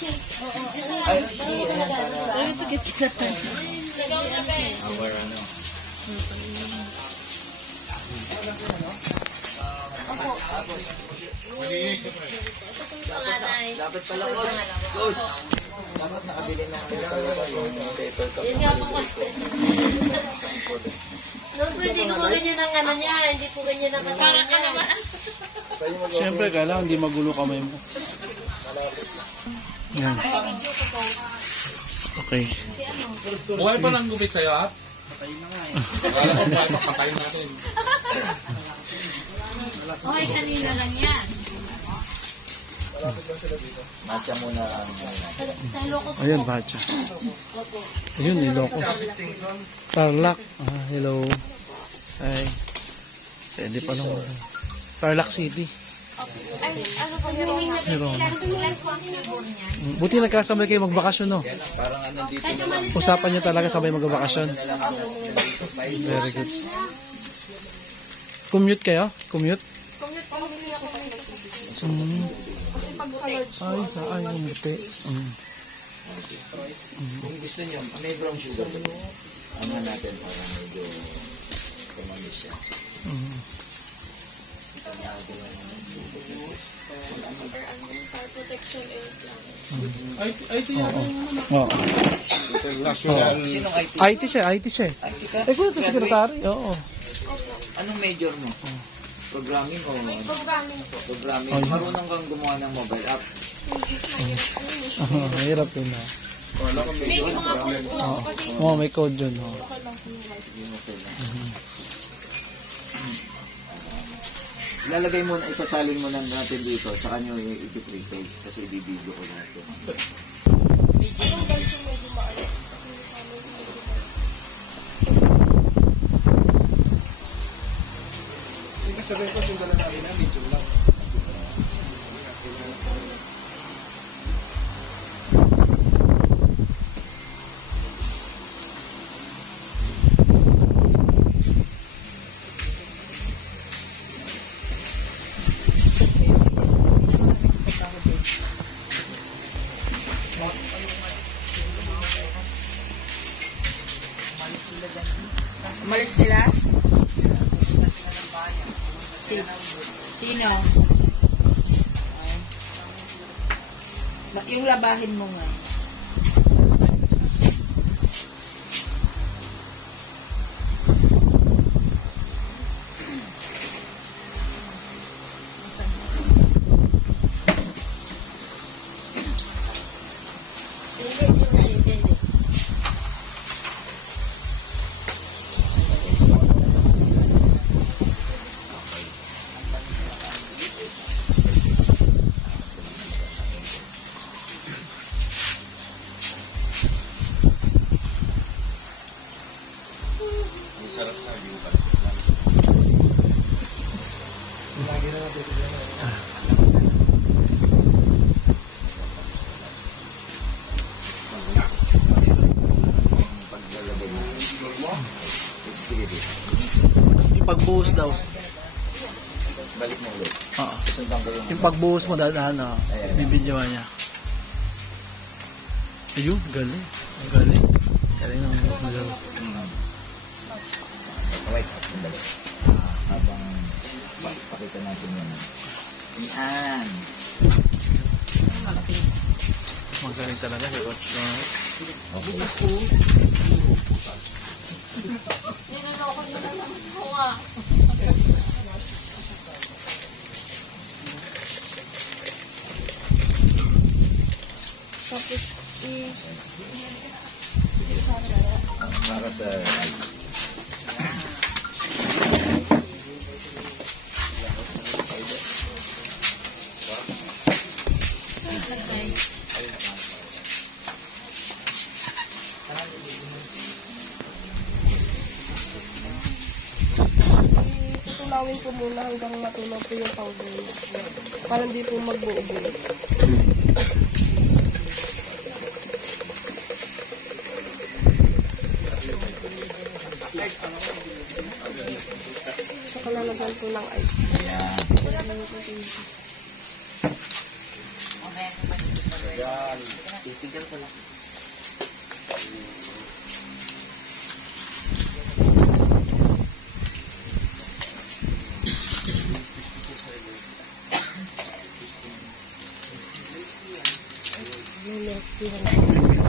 Ay, sige, ayan, para. Ay, pagkat kita. Our ano. Dapat pala, coach. Coach. Dapat nakabili na yung paper cup. Yun nga po kasi. Noon po, hindi ko po ganyan ang ano niya. Hindi po ganyan ang katawan niya. Para ka naman. Siyempre, kailangan hindi magulo kamay mo. Yan. Okay. Buhay pa nang gumit sa'yo, ha? Patay na nga eh. Wala ko buhay pa, patayin natin. Okay, kanina lang yan. Matcha muna. Sa Ilocos po. Ayan, bacha. Ayun, Ilocos. Tarlac. Ah, hello. Hi. Pwede pa naman. Tarlac City. Ay, ano po yung Meron. ilan po ang nabor niyan? Buti nagkasabay kayo magbakasyon, no? Parang ano dito na lang. Usapan nyo talaga sabay magbakasyon. Very good. Commute kayo? Commute? Mm. Ay, saan yung buti? Mm. Kung gusto nyo, may brown sugar. Ano natin para medyo tumamis siya. Mm. Ay, ito yan. Oo. Sinong IT? IT siya, IT siya. IT ka? Eh, kung ito secretary, oo. Anong major mo? Programming o? Programming. Oh, Marunong kang gumawa ng mobile app. Mahirap yun, ha. Wala kang medyo. Oo, may code yun, oh. Ilalagay mo na, isasalin mo na natin dito, tsaka nyo i-pre-face kasi i-video ko lahat yun. Ibig sabihin ko, sundan na namin na, medyo lang. Umalis sila? Sino? Yung labahin mo nga. Sige, dito. Ipagbuhos daw. Balik mo ulit. Oo. Sundan ko yung... Yung pagbuhos mo, dadaan, oh. Bibidyoan niya. Ayun, galing. Ang galing. Galing ng magaling. Wait, sandali. Habang pakita natin yun. Yan. Magaling talaga si Coach. Okay. Niloloko nyo na naman po nga. Tapos, Para sa... tutulawin ko muna hanggang matunaw po yung powder. Para hindi po magbuo-buo. Saka lalagyan po ng ice. Yan. Titigil ko lang.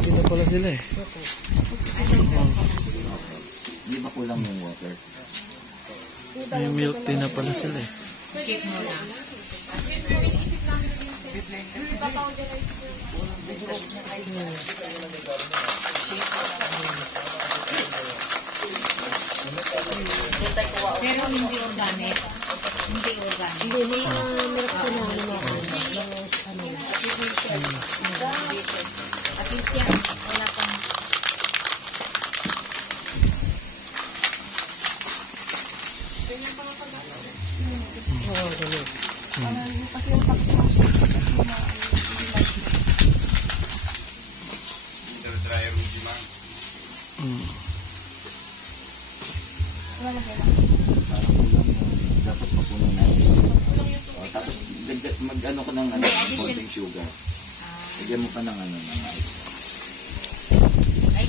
Sila pala sila eh. Hindi ba kulang yung water? May milk tea na pala sila eh. Check mo lang. Pero hindi organic. Hindi organic. Hindi, may meron ko na At least yan, wala pang... Kasi yung takot ng shake kasi wala na kailangan. Parang kulang yung dapat mapuno na yun. Tapos mag-ano ko ng konting sugar. Lagyan mo pa ng ng ice. Ay,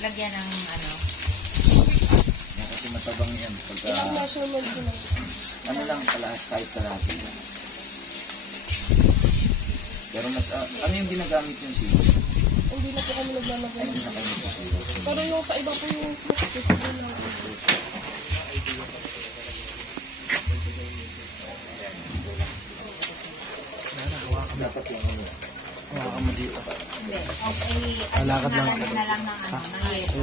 lagyan ng ano. Yan kasi matabang yan. Pagka, Ilang measurement ko lang. ano lang, kahit kalahati lang. Pero mas, ano yung ginagamit yung syrup? Hindi na po kami naglalagay. Ay, hindi na kayo nagsisyrup. Pero yung sa iba po yung fruit is yun lang. Dapat yung ano. Hawakan mo dito. Hindi. Okay. Alakad lang. Na lang ng ano, ng yes.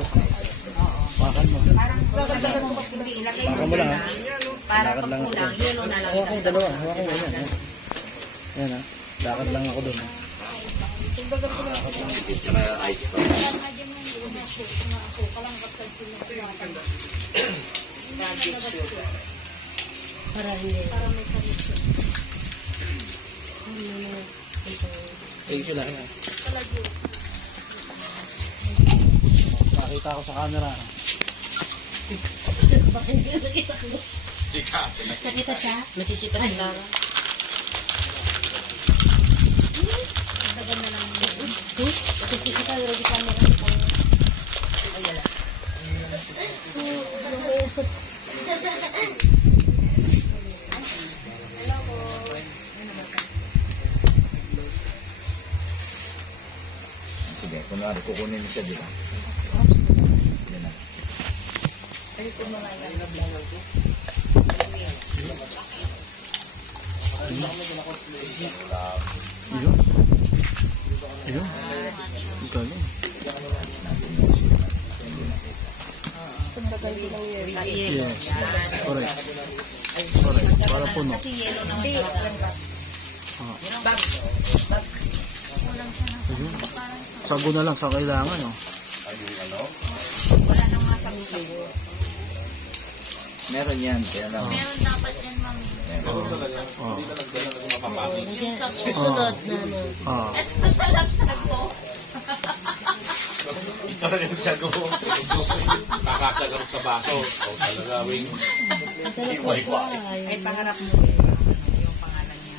Oo. Hawakan mo. Parang gagawin mo, hindi, ilagay Hawakan mo mo lang, na. Para Lakad pag lang ako. kulang, yun o na lang. Hawakan mo dalawa. Hawakan mo yan. Yan ah. Lakad lang ako doon. Tsaka ice pa. para hindi. Thank you lang yan. Nakita ko sa camera. Bakit hindi nakita ko? Nakita siya? Nakikita si Lara. Tagal na lang. Nakikita ka, ready ka mo. Ay, wala. Sige, kunwari kukunin mo siya, di ba? Yan na. Ayun. Ayun. Ang galing. Tagdagan ko lang yun. Yes. Correct. Correct. Para puno. Kasi yellow naman talaga. Ah. Ayun. Sago na lang sa kailangan. Oh. Wala nang masago-sago. Meron yan, kaya lang. Meron dapat yan, mami. Oh. Oh. Susunod na ano. Ah. Ito rin yung sago. Kakasagap sa baso. O talaga, wing. Talaga po siya. Ay, pangarap mo yun. Yung pangalan niya.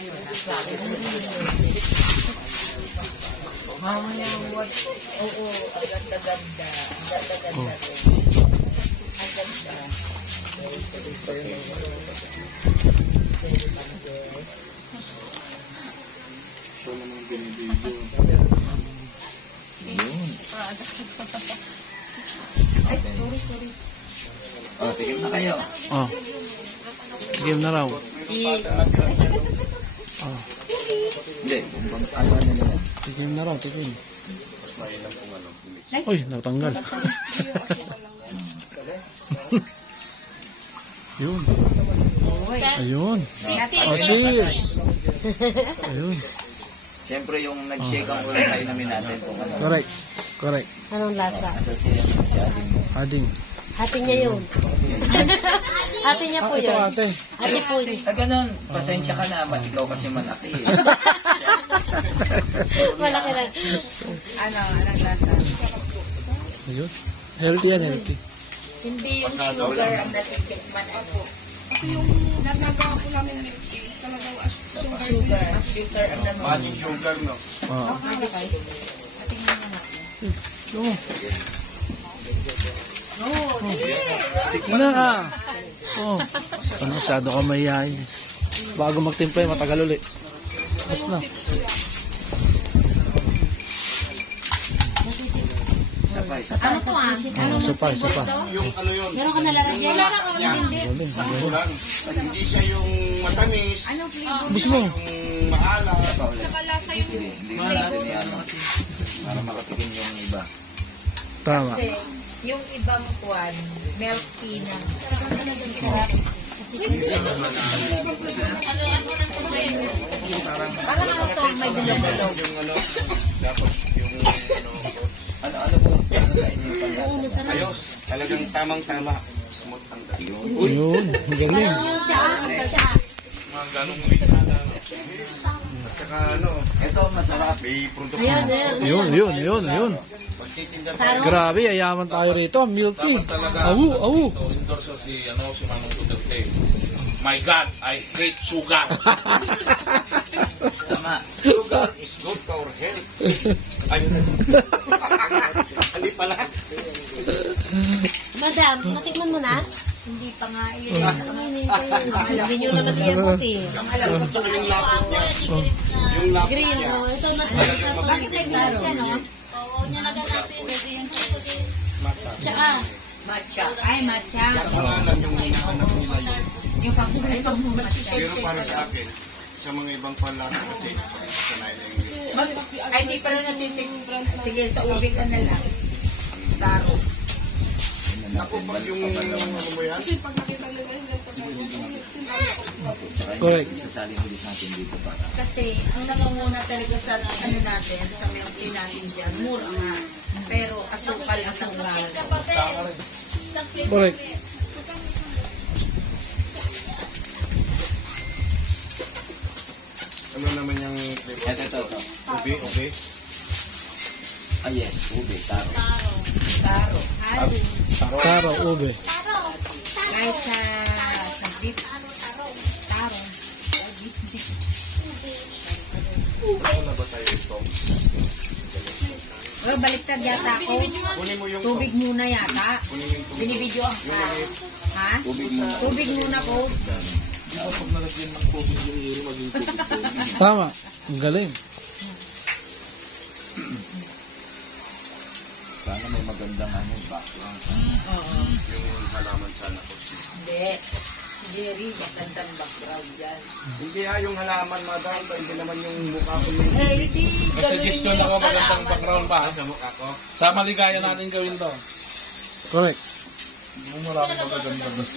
Ayun, nasabi mo. Mamaya, what? Oo, ang ganda-ganda. Ang ganda-ganda. Ang ganda. Ito naman binibidyo. Yun. Ay, sorry. Oh, tigil na kayo. Oh. Game na raw. Yes. Oh. Hindi, kung ano nila yan. Tigim na raw. Tigim. Mas mainam kung ano. Uy, natanggal. Yun. Ayun. Oh, cheers. Ayun. Siyempre, yung nag-shake ang ulang tayo namin natin kung ano. Correct. Correct. Anong lasa? Asa siya ating mo. Ading. Hati niya yun. Hati niya po Ito yun. ate. Hati po yun. Ganun. Pasensya ka na. Ba't ikaw kasi malaki eh. Malaki lang. Anong lasa? Ayun. Healthy yan, healthy. Hindi yung sugar ang natitikman. Ano? Kasi yung nasa po namin milk tea, talagang Magic sugar, no? Oo. Tingnan mo natin. Oh. Wala ka. Oh. Ano, masyado ka mahihayin. Bago magtimpla, matagal ulit. Mas na. Isa pa, isa pa. Ano to ah? Oh, isa pa, isa pa. Yung ano yun? Meron ka nalalagyan? Wala ka Galing, galing. Sakto lang. Hindi siya yung matamis. Anong flavor? Gusto mo? Yung maalat. Pa ulit. Hindi na natin yan. Para makatikin yung iba. Tama. Kasi yung ibang kwan, milk tea na. Sarap. Parang ano to, may bilog-bilog. Yung ano, dapat yung ano, Ano po? Ano sa inyo yung panlasa? ayos. Talagang tamang-tama. Smooth ang dayo. Yun, ang galing. Mga ganong winada. At saka ano, Ito masarap. may produkto. Yun. Pagtitinda pa. Grabe, ayaman tayo rito. Milk tea. Dapat talaga. Awu, awu. Ito, endorse si Manong Duterte. My God, I hate sugar. Tama. Sugar is good to our health. Ayun. Hindi pala. Madam, natikman mo na? Hindi pa nga yun. Hindi nyo naman iabot eh. Ang alam ko tsaka yung lapot niya. Yung lapot Green, niya. oh. Ito Talagang Claro. mabibig. Oo, nilagyan natin. Ito yung Tsaka, Matcha. Ay, matcha. Kaso nga lang yung hinahanap nila yun. Yung paborito mo matcha. Pero para sa akin, sa mga ibang panlasa kasi, sanay na yung Ay, di pa rin natitik. Sige, sa ubi ka na lang. Taro. Ako pag yung ano mo yan, Kasi pag nakita nila yung ganito po, Tsaka Correct. yung isasalin ulit natin dito para. Kasi ang nangunguna talaga sa ano natin, sa milk tea natin dyan, mura nga. Pero asukal ang sungal. Correct. ano naman yung flavor? Ito. Ube. Ah yes, ube, taro. Taro. Taro, ube. Kahit sa beef. Taro. Ano na ba tayo ito? Oh, baliktad yata ako. Kunin mo yung Tubig muna yata. Kunin mo yung tubig. Binibidyoan Yung ka. maliit. Ha? Tubig muna. Tubig muna ko. Pag nalagyan ng tubig yung iro, maging tubig. Tama. Ang galing. Sana may magandang background. Oo. Yung halaman sana ko. Hindi. Si Jerry, magandang background dyan. Hindi yung halaman, madam. Hindi naman yung mukha ko yung Eh, di. May suggestion ako magandang background ba? sa mukha ko. Sa maligaya natin gawin to. Correct. Maraming magaganda doon.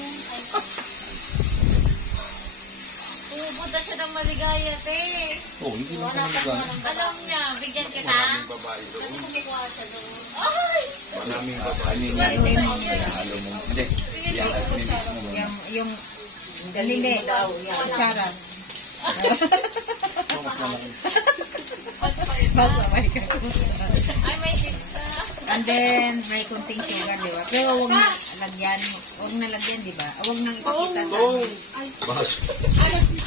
pupunta siya ng maligaya, te. Oh, hindi naman sa maligaya. Alam niya, bigyan kita. Maraming babae doon. Kasi kumukuha siya doon. Ay! Maraming babae. Ano yung halo mo? Hindi. Yan, mimix mo muna. Yung dalili. Kutsara. Bababay ka. Ay, may tip siya. And then, may kunting sugar, di ba? Pero huwag na lagyan. Huwag na lagyan, di ba? Huwag nang ipakita sa...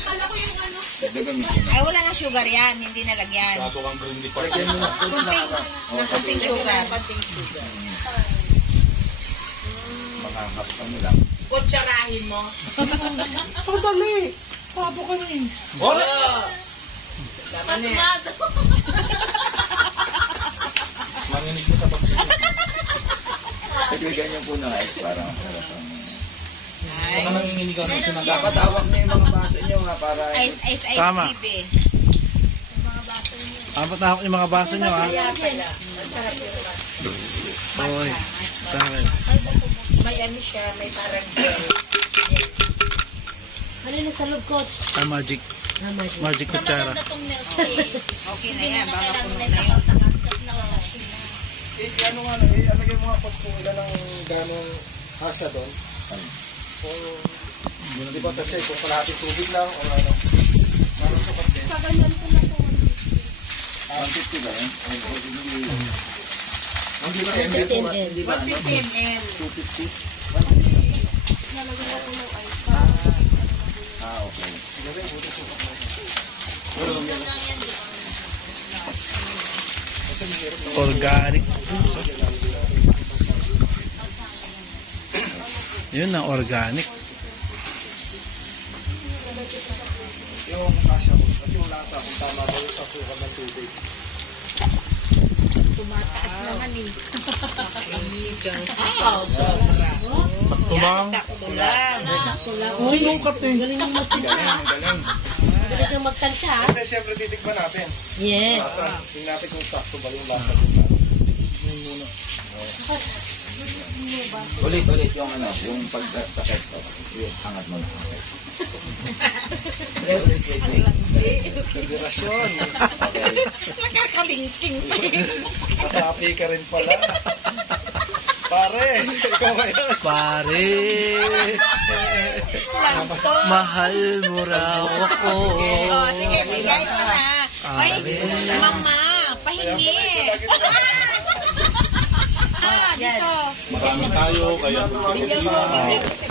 Kala ko yung ano. Dagdagan mo. Ay, wala na sugar yan. Hindi na lagyan. Gato kang green pa. Kunting sugar. Mga hapon lang. Kutsarahin mo. Masmado. Manginig mo sa pagkakas. Dagdagan niyo po ng ice para masarap ang... Baka nanginginig ka na sinaga. Dapat hawak niyo yung mga baso niyo nga para... Ice, Tama. bibi. Apat na ako yung mga baso nyo, ha? Kaya pala. Masarap yung Oy, sa akin. may ano siya, may parang gel. Ano na sa loob, coach? Ah, magic. Magic Sa kutsara. maganda tong milk tea. Okay na Hindi yan, mo na baka kailangan puno na na yun. tapos nakakasin na. Ano nga, alagay mo nga pas kung ilan ang ganong hasya doon. Kung, di ba sa shake, kung kalahati tubig lang o ano. Parang sukat din. Sa ganyan po na sa 150 ba yun? Hindi ba ML po? Hindi ba? 150 ml. 250? nalagyan ko ng ice. Okay. Organic. So, yun na, organic. Yung kasya ko, at yung lasa, kung tama ba yung sa sukat ng tubig. Tumataas naman eh. Oo, sobra. Sakto lang. Sakto lang. Sinukat eh. Galing yung magtansya. Galing. Galing yung magtansya. Hindi, siyempre titikman natin. Yes. Lasa. Tingnan natin kung sakto ba yung lasa dun sa atin. Ulit yung ano, yung pagkakit. Yung angat mo na. Wait. Federasyon. Okay. Nakakalingking. Kasapi ka rin pala. Pare, ikaw ba yun? Pare, mahal mo raw ako. Oh, sige, bigay ko na. Ay, Pare. mama, pahingi. Ah, dito. Marami tayo, kaya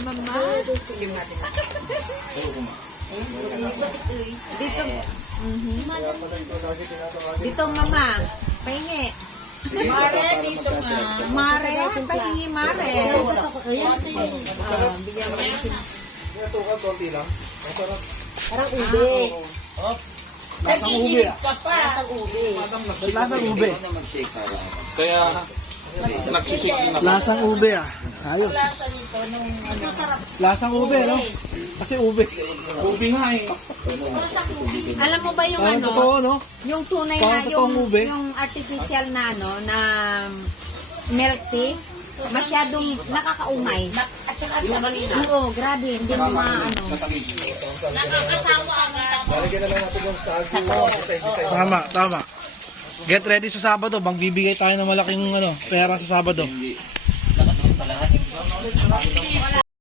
Mama. Dito. Dito, mama. Pahingi. Mare, dito nga. Mare, pahingi, mare. May sukat, konti lang. Masarap. Parang ube. Nagigilip ka pa. Lasang ube. Ikaw na mag-shake para. kaya nagsisik din ako. Lasang ube ah. Ayos. Lasa nito nung ano. Lasang ube, no? Kasi ube. Ubi nga eh. Alam mo ba yung Parang ano? totoo, no? Yung tunay Parang na totoong ube. yung artificial na ano na milk tea, masyadong nakakaumay. At saka kanina. Oo, grabe, hindi mo maano. Nakakasawa agad. Lalagyan na lang natin yung sago. Design. Tama. Get ready sa Sabado. Bang bibigay tayo ng malaking ano, pera sa Sabado. Hindi. Dapat naman pala.